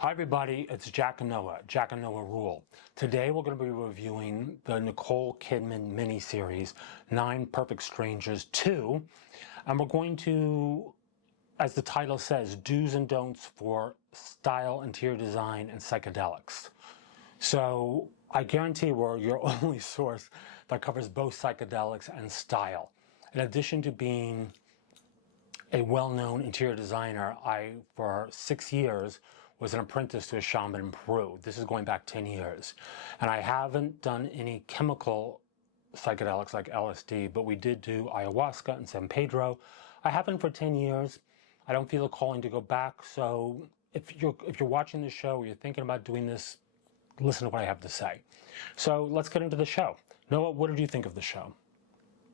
Hi everybody, it's Jack and Noah Rule. Today we're going to be reviewing the Nicole Kidman miniseries, 9 Perfect Strangers 2, and we're going to, as the title says, do's and don'ts for style, interior design, and psychedelics. So I guarantee we're your only source that covers both psychedelics and style. In addition to being a well-known interior designer, I, for 6 years, was an apprentice to a shaman in Peru. This is going back 10 years. And I haven't done any chemical psychedelics like LSD, but we did do ayahuasca and San Pedro. I haven't for 10 years. I don't feel a calling to go back. So if you're watching the show or you're thinking about doing this, listen to what I have to say. So let's get into the show. Noah, what did you think of the show?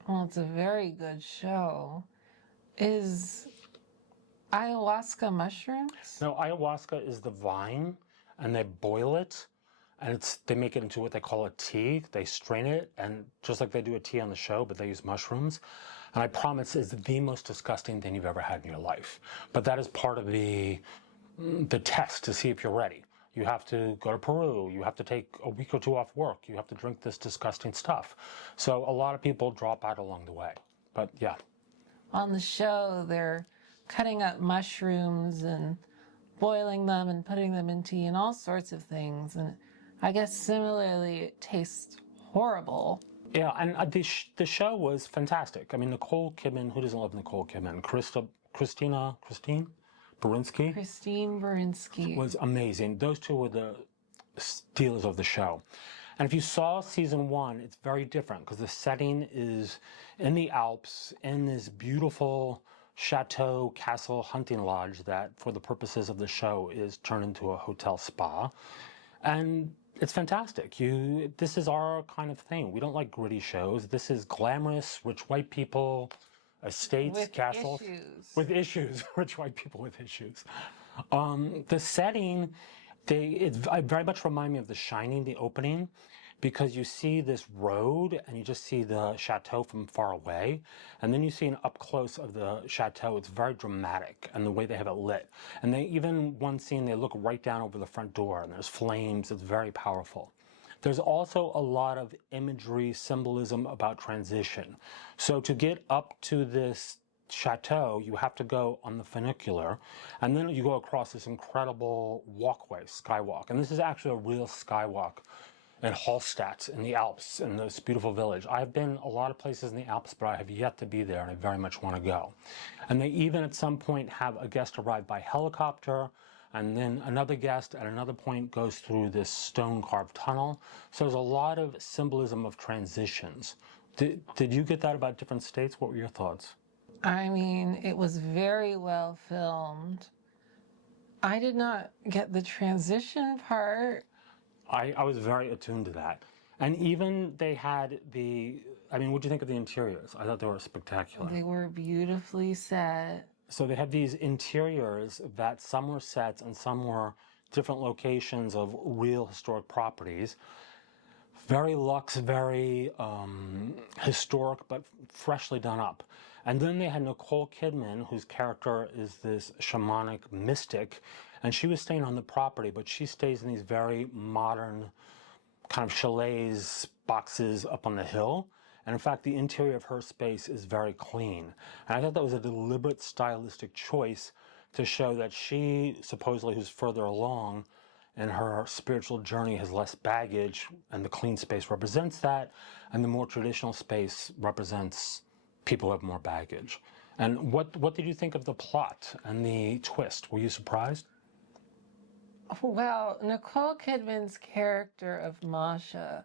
Well, it's a very good show. Is ayahuasca mushrooms? No, ayahuasca is the vine, and they boil it, and they make it into what they call a tea. They strain it, and just like they do a tea on the show, but they use mushrooms. And I promise it's the most disgusting thing you've ever had in your life. But that is part of the test to see if you're ready. You have to go to Peru. You have to take a week or two off work. You have to drink this disgusting stuff. So a lot of people drop out along the way. But yeah. On the show, they're cutting up mushrooms and boiling them and putting them in tea and all sorts of things. And I guess similarly, it tastes horrible. Yeah, and the show was fantastic. I mean, Nicole Kidman, who doesn't love Nicole Kidman? Christine Baranski was amazing. Those two were the stealers of the show. And if you saw season 1, it's very different because the setting is in the Alps, in this beautiful chateau, castle, hunting lodge that, for the purposes of the show, is turned into a hotel spa. And it's fantastic. This is our kind of thing. We don't like gritty shows. This is glamorous, rich white people, estates, with castles. With issues. Rich white people with issues. The setting, it very much remind me of The Shining, the opening, because you see this road and you just see the chateau from far away, and then you see an up close of the chateau. It's very dramatic, and the way they have it lit. And one scene, they look right down over the front door, and there's flames. It's very powerful. There's also a lot of imagery, symbolism about transition. So to get up to this chateau, you have to go on the funicular, and then you go across this incredible walkway, skywalk. And this is actually a real skywalk at Hallstatt in the Alps, in this beautiful village. I've been a lot of places in the Alps, but I have yet to be there, and I very much want to go. And they even at some point have a guest arrive by helicopter, and then another guest at another point goes through this stone-carved tunnel. So there's a lot of symbolism of transitions. Did you get that about different states? What were your thoughts? I mean, it was very well filmed. I did not get the transition part. I was very attuned to that. And even they had what do you think of the interiors? I thought they were spectacular. They were beautifully set. So they had these interiors that some were sets and some were different locations of real historic properties. Very luxe, very historic, but freshly done up. And then they had Nicole Kidman, whose character is this shamanic mystic, and she was staying on the property, but she stays in these very modern kind of chalets, boxes up on the hill. And in fact, the interior of her space is very clean. And I thought that was a deliberate stylistic choice to show that she, supposedly who's further along, and her spiritual journey has less baggage, and the clean space represents that, and the more traditional space represents people who have more baggage. And what did you think of the plot and the twist? Were you surprised? Well, Nicole Kidman's character of Masha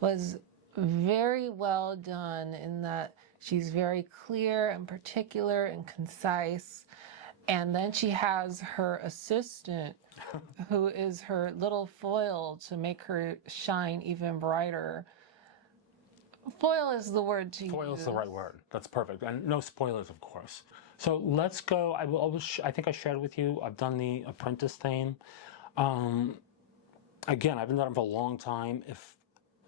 was very well done in that she's very clear and particular and concise. And then she has her assistant, who is her little foil to make her shine even brighter. Foil is the word to use. Foil is the right word. That's perfect. And no spoilers, of course. So let's go. I think I shared with you, I've done the apprentice thing. Again, I've been done it for a long time.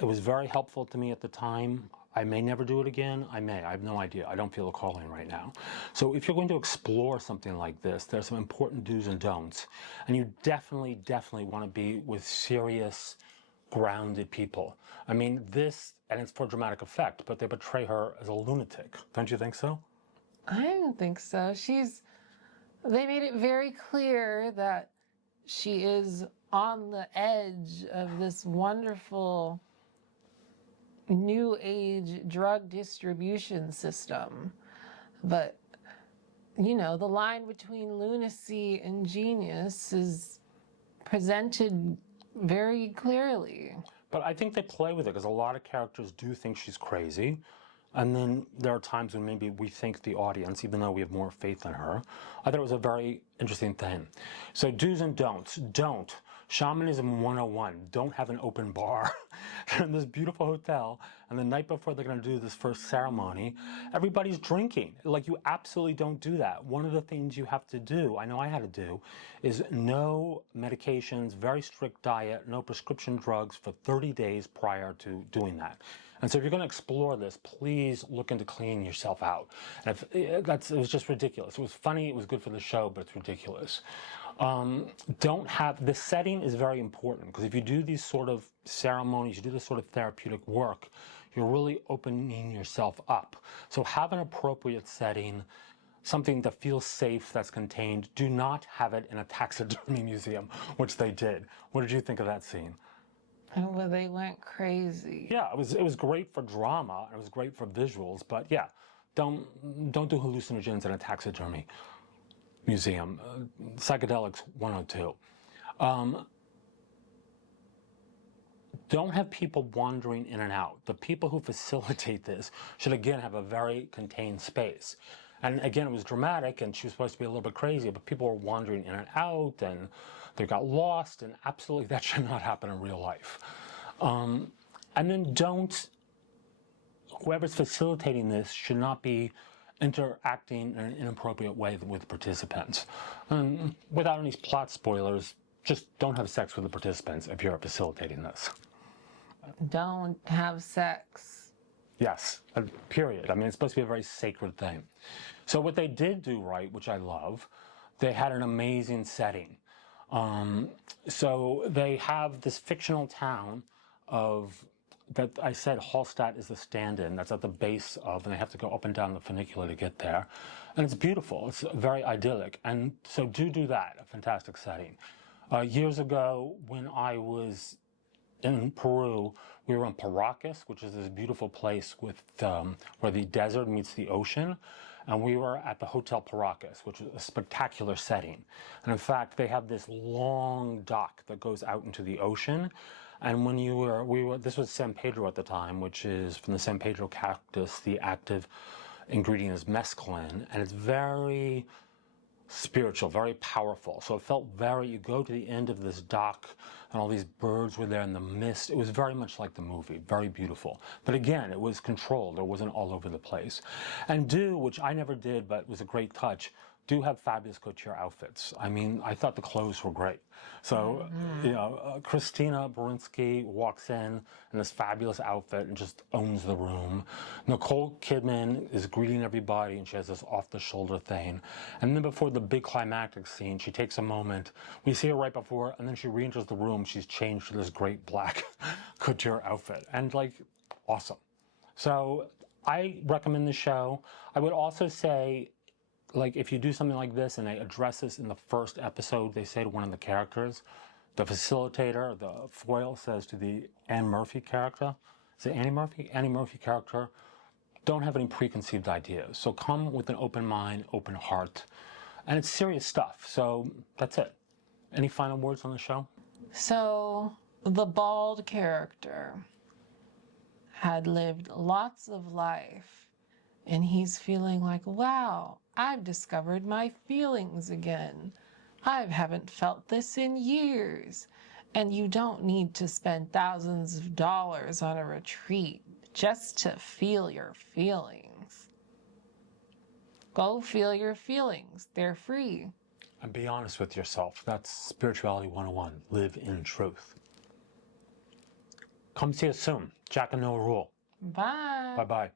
It was very helpful to me at the time. I may never do it again. I may. I have no idea. I don't feel a calling right now. So if you're going to explore something like this, there's some important do's and don'ts. And you definitely, definitely want to be with serious, grounded people. I mean, this, and it's for dramatic effect, but they portray her as a lunatic. Don't you think so? I don't think so. They made it very clear that she is on the edge of this wonderful new age drug distribution system. But, you know, the line between lunacy and genius is presented very clearly. But I think they play with it because a lot of characters do think she's crazy. And then there are times when maybe we think the audience, even though we have more faith in her. I thought it was a very interesting thing. So do's and don'ts. Don't. Shamanism 101. Don't have an open bar. They're in this beautiful hotel, and the night before they're going to do this first ceremony, everybody's drinking. Like, you absolutely don't do that. One of the things you have to do, I know I had to do, is no medications, very strict diet, no prescription drugs for 30 days prior to doing that. And so if you're going to explore this, please look into cleaning yourself out. And it was just ridiculous. It was funny, it was good for the show, but it's ridiculous. The setting is very important, because if you do these sort of ceremonies, you do this sort of therapeutic work, you're really opening yourself up. So have an appropriate setting, something that feels safe, that's contained. Do not have it in a taxidermy museum, which they did. What did you think of that scene? Well, they went crazy. Yeah, it was great for drama, it was great for visuals, but yeah, don't do hallucinogens in a taxidermy museum. Psychedelics 102. Don't have people wandering in and out. The people who facilitate this should again have a very contained space. And again, it was dramatic, and she was supposed to be a little bit crazy, but people were wandering in and out, and they got lost, and absolutely that should not happen in real life. And then whoever's facilitating this should not be interacting in an inappropriate way with participants. And without any plot spoilers, just don't have sex with the participants if you're facilitating this. Don't have sex. Yes, period. I mean, it's supposed to be a very sacred thing. So what they did do right, which I love, they had an amazing setting. So they have this fictional town that I said Hallstatt is the stand-in. That's at the base of, and they have to go up and down the funicular to get there. And it's beautiful. It's very idyllic. And so do that, a fantastic setting. Years ago, when I was in Peru, we were in Paracas, which is this beautiful place where the desert meets the ocean. And we were at the Hotel Paracas, which is a spectacular setting. And in fact, they have this long dock that goes out into the ocean. And when this was San Pedro at the time, which is from the San Pedro cactus, the active ingredient is mescaline, and it's very spiritual, very powerful. So it felt you go to the end of this dock, and all these birds were there in the mist. It was very much like the movie, very beautiful. But again, it was controlled. It wasn't all over the place. And which I never did, but was a great touch, do have fabulous couture outfits. I mean, I thought the clothes were great. So, Christina Baranski walks in this fabulous outfit and just owns the room. Nicole Kidman is greeting everybody, and she has this off-the-shoulder thing. And then before the big climactic scene, she takes a moment. We see her right before, and then she re-enters the room. She's changed to this great black couture outfit. And, awesome. So, I recommend the show. I would also say, if you do something like this and they address this in the first episode, they say to one of the characters, the facilitator, the foil, says to the Annie Murphy character, is it Annie Murphy? Annie Murphy character, don't have any preconceived ideas. So come with an open mind, open heart. And it's serious stuff. So that's it. Any final words on the show? So the bald character had lived lots of life, and he's feeling like, wow, I've discovered my feelings again. I haven't felt this in years. And you don't need to spend thousands of dollars on a retreat just to feel your feelings. Go feel your feelings. They're free. And be honest with yourself. That's Spirituality 101. Live in truth. Come see us soon. Jack and Noah rule. Bye. Bye-bye.